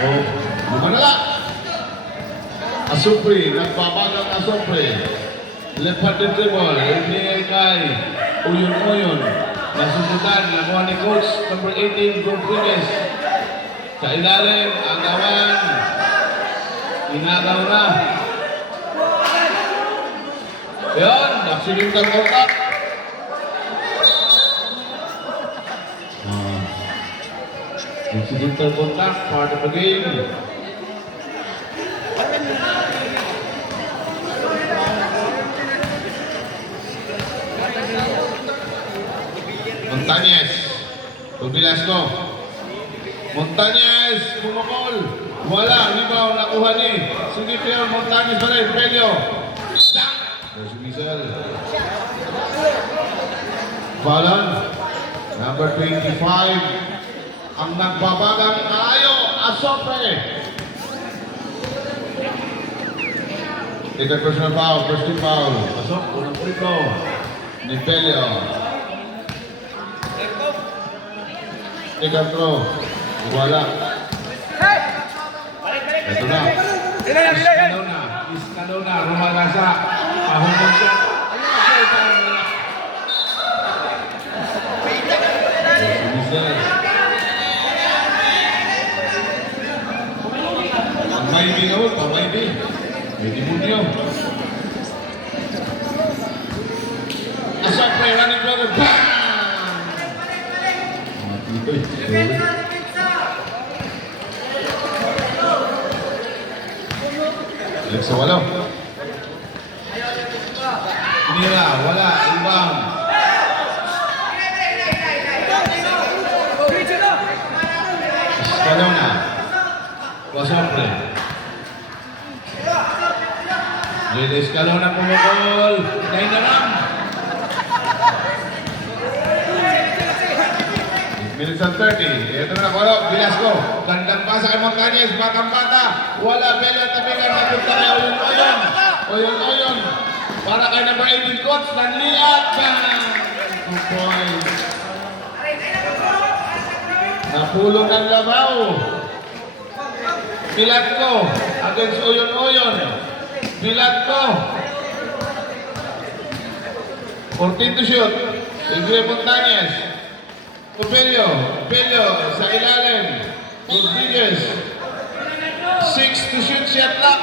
Oh, lumanala. Asupri, nagbabagang Asupri. Lepat din dribble, ibigay kay Uyon-Uyon. Nasusundan, nakuha ni Coach number 18, Rodriguez. Sa ilalim, agawan. Inagaw na. Yan, accidental contact. Accidental contact, part of the game. Montañez, Velasco. Montañez, bumabol. Wala, rebound, nakuha ni Sugipio, Montañez pa rin, Pelio. There's Michel. Balan, number 25. Ang nagbabagang Ayo, Asopre. Take a personal foul, first team foul. Asop, unang free ni Pelio. Take throw. Wala. Ito na. Iskalona. Rumagasa. Pahumon siya. Pamaidi na ulit. Pamaidi. May demonyo. Asap pa yung running brother. Bang! Alex sa walo. Nila, wala, ibang. Escalona. Wasopre. Lili Escalona pumukol. Nainaram. Minutes and 30. Ito na nakulog. Velasco. Gandang pasa kay Montañez. Batang bata. Wala. Bela tabigan. Napunta kay Oyon-Oyon. Oyon-Oyon. Para kay number 18 coach. Nanliat. Bang! 2 points. Napulong ng Labaw. Velasco. Against Oyon-Oyon. Velasco. 14 to shoot. Igre Montañez. Pelio sa ilalim. Rodriguez. 6 to shoot shot clock.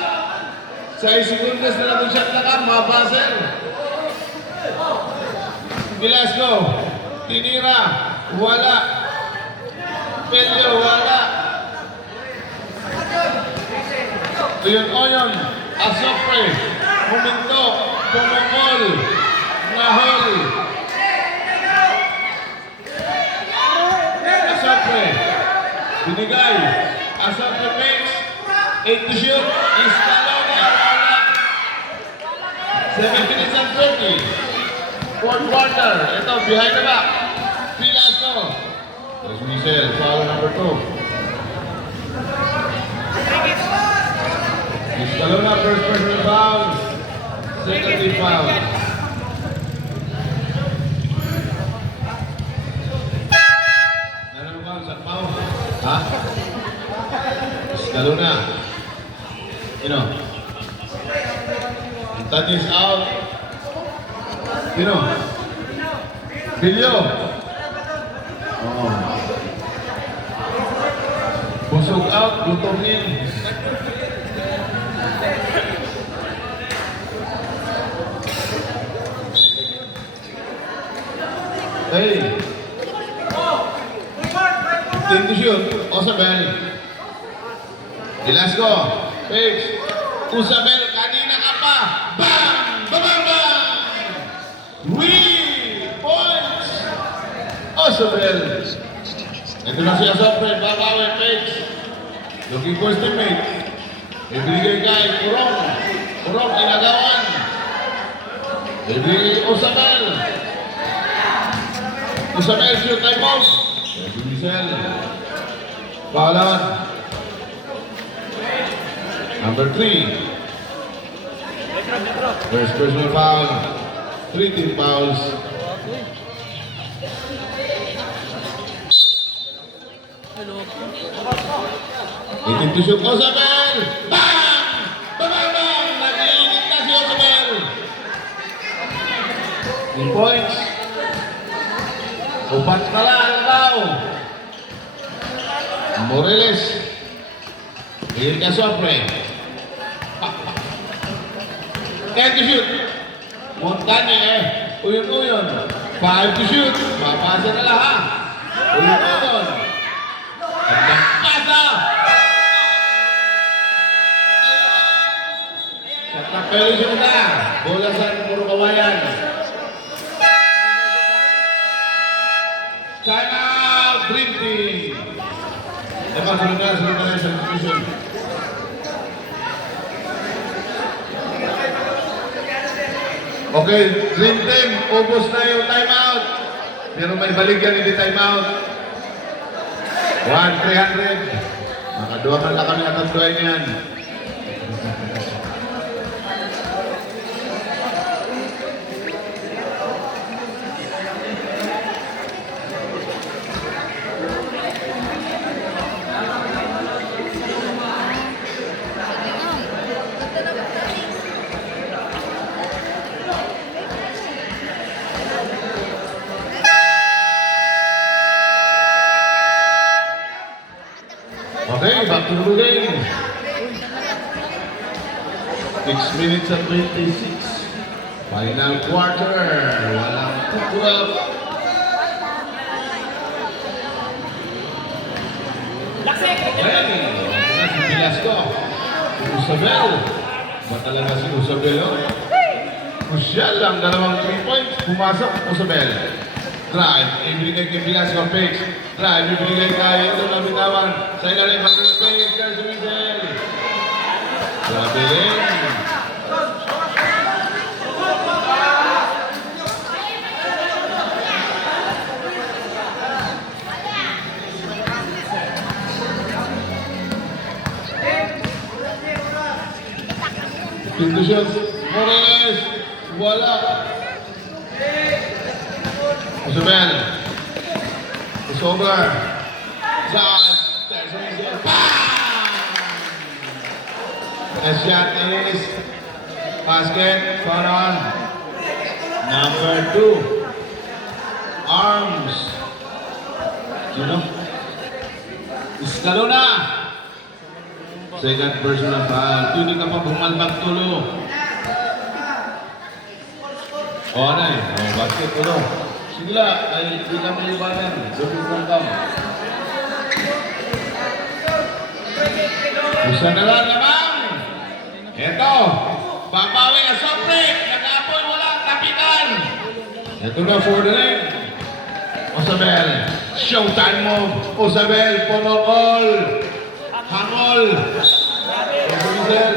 Sa sekundas na lang shot clock ang mabaser. Velasco. Tinira. Wala. Pelio. Wala. Oyon-Oyon. Asopre. Huminto. Pumukol. Nahol. Binigay. Asopre makes 8 to shoot. Escalona. 7 minutes and 30. Fourth quarter. Ito, behind the back. Velasco. There's Michel. Foul number 2. Escalona, first personal foul. Second team foul. Ha? Escalona. Montañez out. Bilyo. Busog out. Gutom in. Hey. 10 to shoot. Osabel. Velasco. Page. Usabel. Kanina ka pa. Bang! Bang! Bang! Points! Osabel. Ito na si Asopre. Babawin. Page. Looking for his teammate. Ibigay kay Kurong. Kurong inagawan. Ibigay Osabel. Osabel shoot time out. Michel. Balan. Number 3. First personal foul. 3 team fouls. Hello. 18 to shoot. Osabel! Bang! Bang! Bang! Bang! Nag-iinit na si Osabel. 3 points. Upat na lang daw. Moreles. Iyon ka sopre. 10 to shoot. Montañe. Uyon-uyon. 5 to shoot. Mapasa na lang ha. Uyon-uyon. At nagpasa. Sa tapelo siya na. Bola sa puro kawayan. Time out. Dream team. Sunod na sa substitution. Okay, Dream Team, ubos na yung timeout. Pero may balikan hindi timeout. 1-300. Makaduwa ka lang kami at ang duay niyan. Okay, back to the game. 6 minutes and 26. Final quarter. Walang tukulap. Okay, si Velasco. Usabel. Ba talaga si Usabel? Kusyal lang, dalawang 3 points. Pumasok, Usabel. Drive, ibigay kay Velasco Fix. Drive, ibigay kay ito na bitawan. Sa ilalim, mag-respect, Garza Wiesel. Grabe rin. Pinto shots, Morales, wala. Usabel. It's over. Zan. There's a result. The shot is basket for on. Number 2. Arms. Sino? Escalona. Second personal foul. Hindi ka pa bumalbag tulo. O na eh. O, basket tulo. Sila ay bilang malibanan. Lubis ng kam. Gusto na lang naman. Ito. Babawi ang sopre. Nag-apoy wala. Kapitan. Ito na for the leg. Osabel. Showtime mo. Osabel. Ponokol. Hangol. Osabel.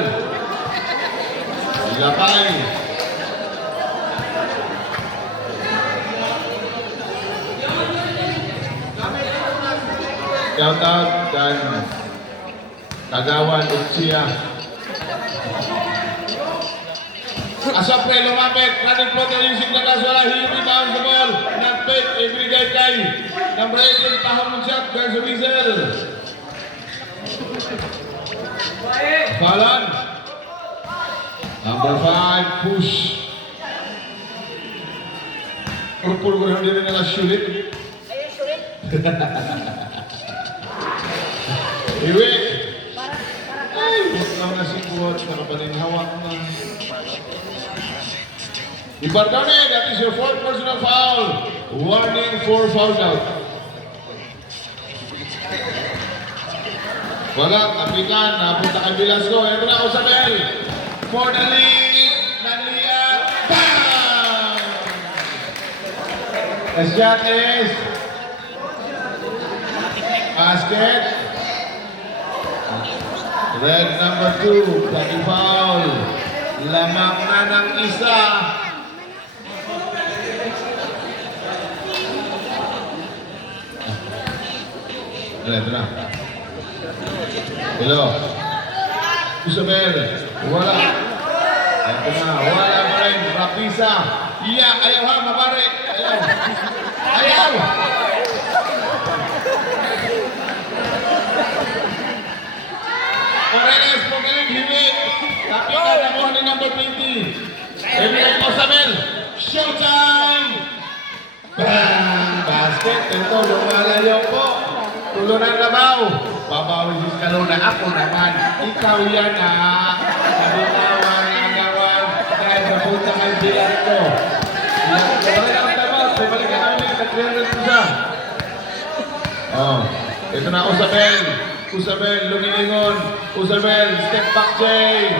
Ilapay. Shout out dan Kagawan Utsia. Asapre lumapit. Running float ang using na kaswala. Hindi down sa ball. Nagpit. Ibigay kay number 18. Pahamon shot. Garza Wiesel. Falan. Number 5. Push. Purpur ko hindi rin nila shoot. Iwi! Ay, huwag lang na si Kuwat. Nakapalinhawak na. Ibardone, that is your 4th personal foul. Warning for foul out. Wala, kapitan. Napunta kay Velasco. Ito na, Osabel. For the lead. Nanliya. Bang! The shot is basket. Red number 2, body foul. Lamang na ng isa. Ito na. Hello. Usabel. Wala. Ito na. Wala pa rin. Rapisa. Iya. Ayaw ha. Mabari. Ayaw. Ayaw. Kapika na mo ni number 20. Emily Osabel. Showtime! Bang! Basket. Ito, lumalayo po. Tulo ng labaw. Babawi si Scalona. Ako naman. Ikaw yan ha. Sabitawan, agawan. Dahil napunta kay bilang ko. Balik ang tabaw. Balik ka namin. Nag-300 ko siya. Oh. Ito na Osabel. Usabel, lumilingon. Usabel, step back Jay.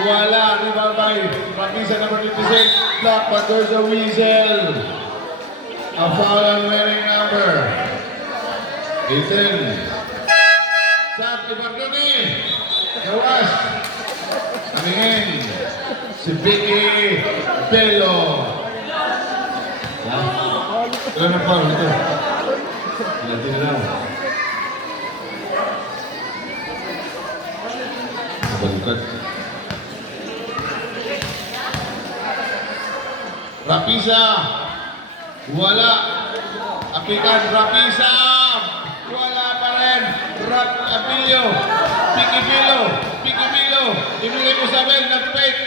Wala, rebound by Rapisa number 56. Block, but there's a whistle. A foul on wearing number 18. Sap, Ibardoni. Gawas. Amingin. Si Vicky Bello. Ito na foul ito. Natin lang. Balikat. Rapisa. Wala. Apikan Rapisa. Wala pa rin. Abilio. Pikipilo. Pikipilo. Imuli ko sa bel. Nag-fake.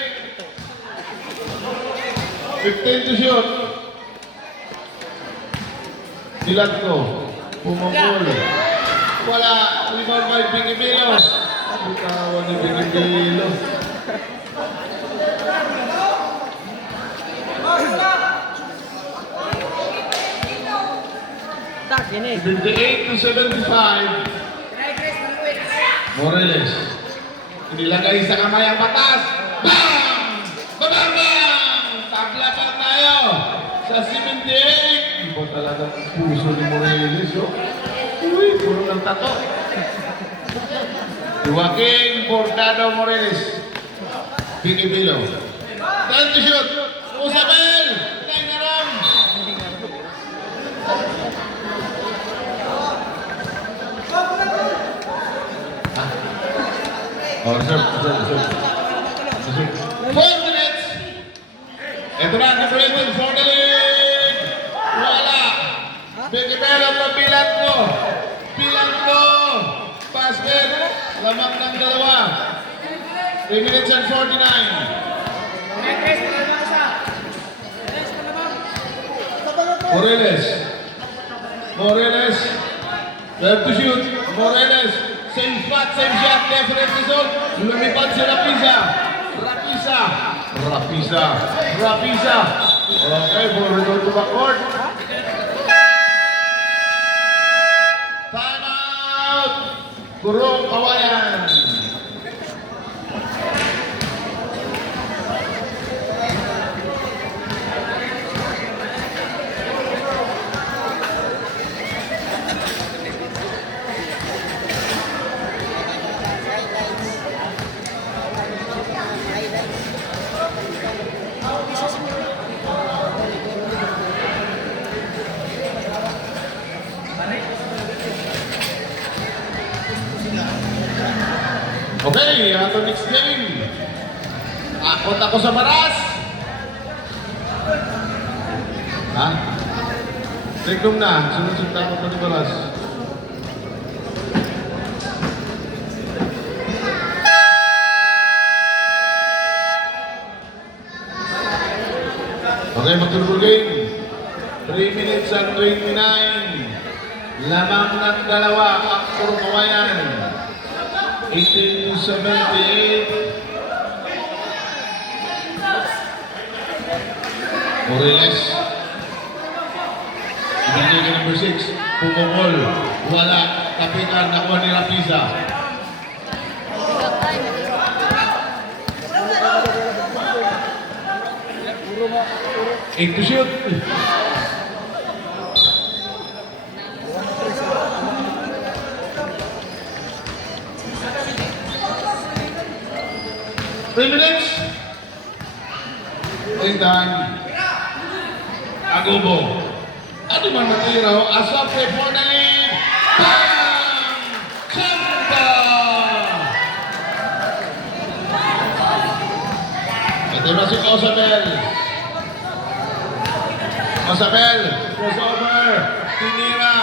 15 to shoot. Dilat ko. Pumangol. Wala. Rebound by Pikipilo. Bitawan ni Pikipilo. Tak, ini. 58 to 75. Morales. Inilagay sa kamay ang batas. Bang! Bang! Bang! Tabla pa tayo sa 78. Iba talaga ang puso ni Morales. Oh. Uy, puro ng tato. Joaquin Bordado Morales. Pikipilo. Time to shoot. Usabel! Time na lang. Oh, reserve. 4 minutes. Ito na, number 18 for the league. Wala. Pikipilo pa bilang ko. Bilang ko. Basket. Lamang ng dalawa. 3 minutes and 49. Morales. Morales. Left to shoot. Morales. Same spot, same shot. Definite result. Lumipad si Rapisa. Rapisa. Rapisa. Rapisa. Okay, ball return to backcourt. Time out. Gurong Kawayan. Okay, ato next game. Akot ako sa baras. Ha? Tignom na. Sunod-sunod ako pa ni baras. Okay, magtulog game. 3 minutes and 29. Lamang ng dalawa. Aktor Kawayan. 18 to 78. Morales. Ibigay ka number 6. Pumungol. Wala. Kapitan. Nakuha ni Rapisa. Eight to shoot. Three minutes. Tindahan. Agobo. Ano man matiraw? Asapre for the lead. Bang! Champa! Ito na si Osabel. Osabel. Crossover. Tinira.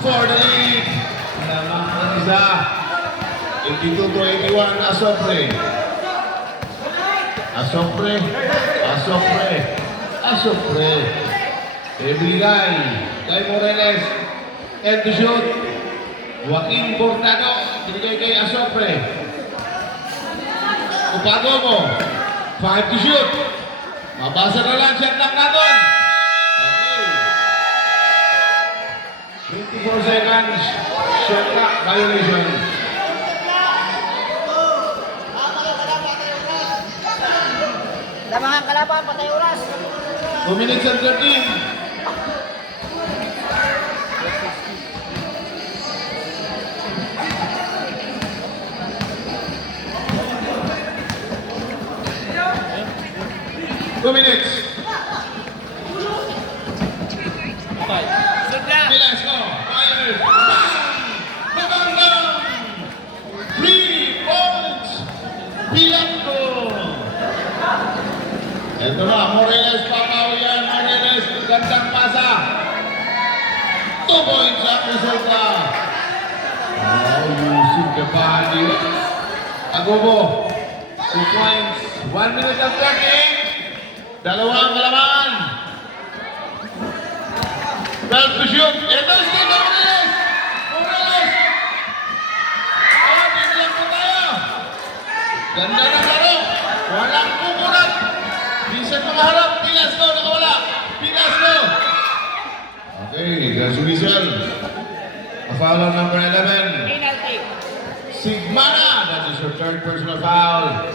For the lead. Lamang ang isa. 82 to 81. Asapre. Asopre. Asopre. Asopre. Ibigay. Kay Moreles. And to shoot. Joaquin Bornado. Binigay kay Asopre. Upago mo. 5 to shoot. Mabasa na lang siya ng naton. Okay. 24 seconds. Shot clock violation. Labangan kalaban, patay oras. 2 minutes and 13. Two minutes. Velasco. Fire. Bang! Bang! 3 points. Velasco. Ito na, Moreles, papawian, Moreles, gandang pasa. 2 points ang resulta. Yusuf Kepadi. Agobo, 2 points, 1 minute and 30. Dalawang kalamangan. 12 to shoot. Ito, Steve Moreles. Moreles. Biglang po tayo. Ganda ng laro. Walang kukurat. Minsan makaharap. Velasco, nakawala. Velasco. Okay, Grasulisel. A foul on number 11. Sigmana. That is her third personal foul.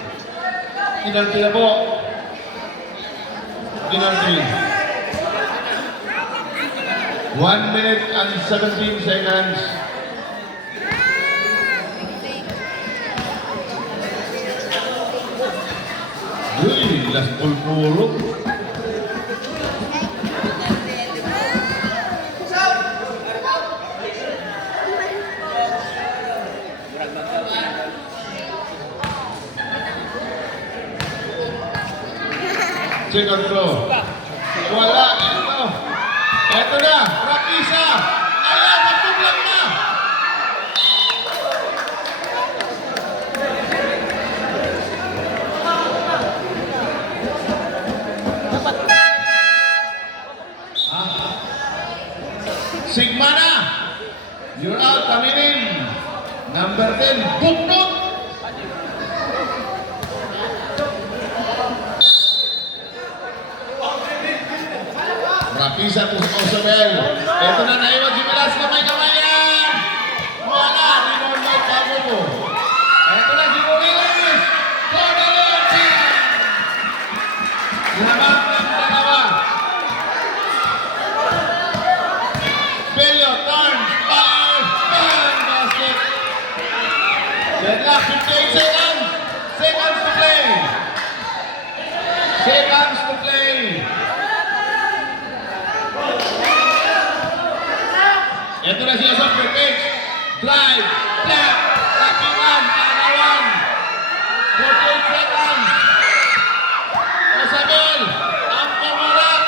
Penalty na po. Penalty. 1 minute and 17 seconds. Uy, last pulpuro. Second throw. Wala. Ito. Ito na. Rapisa. Ayan. Matublang na. Sigmana. You're out. Kaminin. Number 10. Buknot. Rapisa to Osabel. Ito na naiwan si Velasco. May kamay yan. Wala. Rebound by Pablo. Ito na si Moreles. Moreles. Sinabak ng dalawa. Bello. Turn. Fire. Bang. Basket. Deadlock. 58 seconds. Seconds to play. Seconds to play. Ito na siya sa perfect. Drive, tap, takingan, panawan. 48 seconds. Osabel, ang pamarap.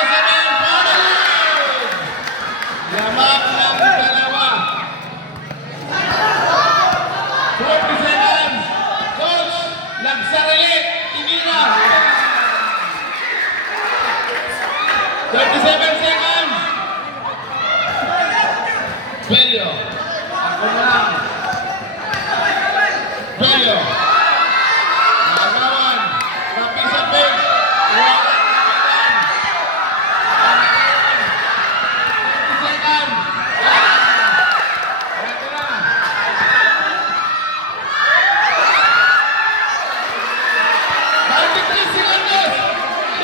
Osabel, Moreles. Yamak ng dalawa. 40 seconds. Coach, nagsarili. Tinira. 37 seconds. Bello. Ako na lang. Bello. Nagawan. Rapisa bench. Wala. 50 seconds. Ito na.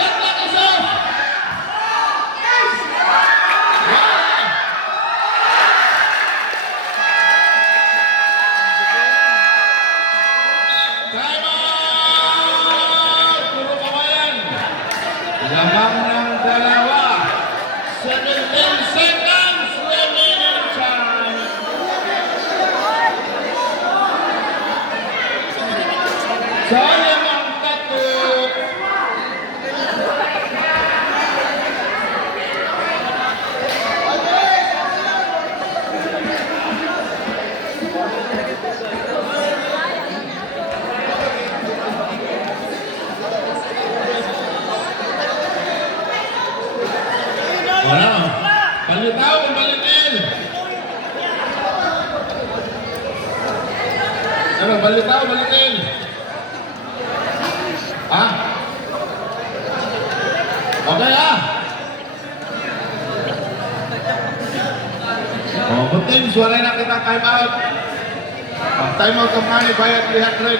Shot clock is off. Lamang ng dalawa. 17 seconds remaining time. Sayang ang tatlo. Ano, balitaw, balitin. Ha? Okay ha? Oh, good teams, wala na kita time out. Time out of money, bayad 300.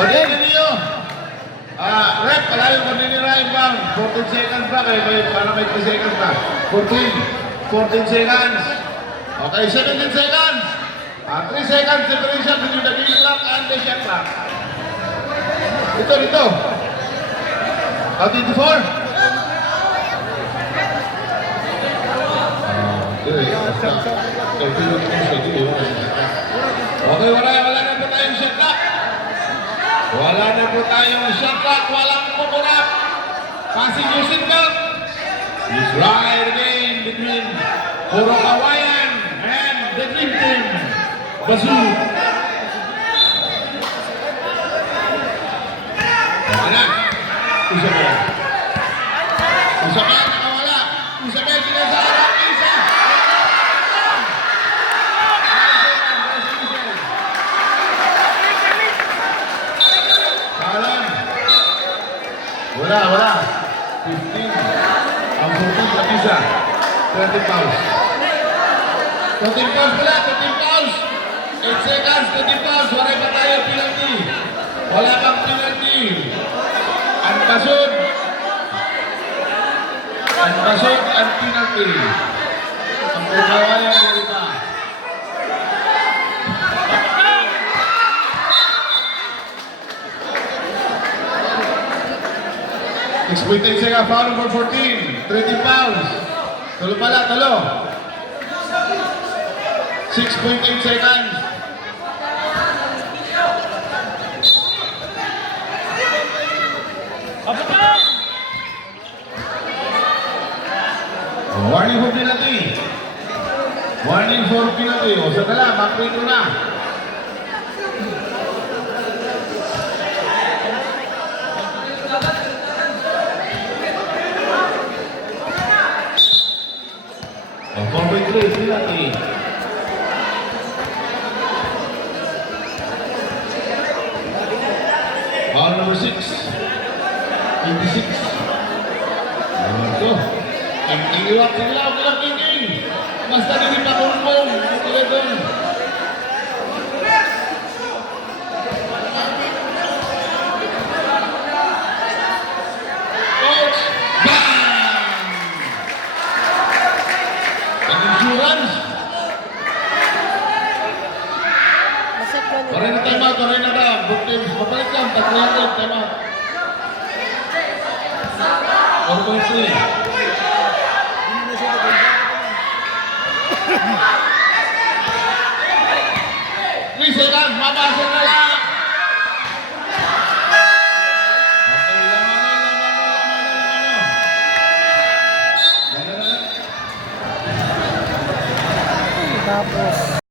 Okay, ninyo. Rep, palayo ko din ni Ryan Bang. 14 seconds ba? Para may 3 seconds ba? 14 seconds. Okay, 17 seconds. 3 seconds separation between the green clock and the shot clock. Dito. Count into 4. Okay, wala na po tayong shot clock. Wala na po tayong shot clock. Walang pupunap. Passing your seatbelt. It's right again between Puro Kawayan and the Dream Team. Bazoo. Wala. Isabel. Nakawala. Isabel, sinasarap. Isa. Kalan. Wala. 15. Ang 14 sa isa. 20 fouls. 20 fouls pala. 20 fouls. 8 seconds. 20 fouls. Wala pa tayo penalty. Wala pang penalty. Ang pasod ang penalty. Ang pagkawayan ng iba. Exploited siya foul number 14. 30 fouls. Tulo pala. 6.8 seconds. Warning for penalty. Warning for penalty. O sa tala, makpito na. O, 4.3 penalty. Foul number 6. 26. Ito. Iiwat sila, walang king. Basta hindi pa kulmong. Sila doon. Coach, bang! Ang insurance. Paray na time out. Book teams. Mabalik lang. 300 time out. 4.3. 3 seconds.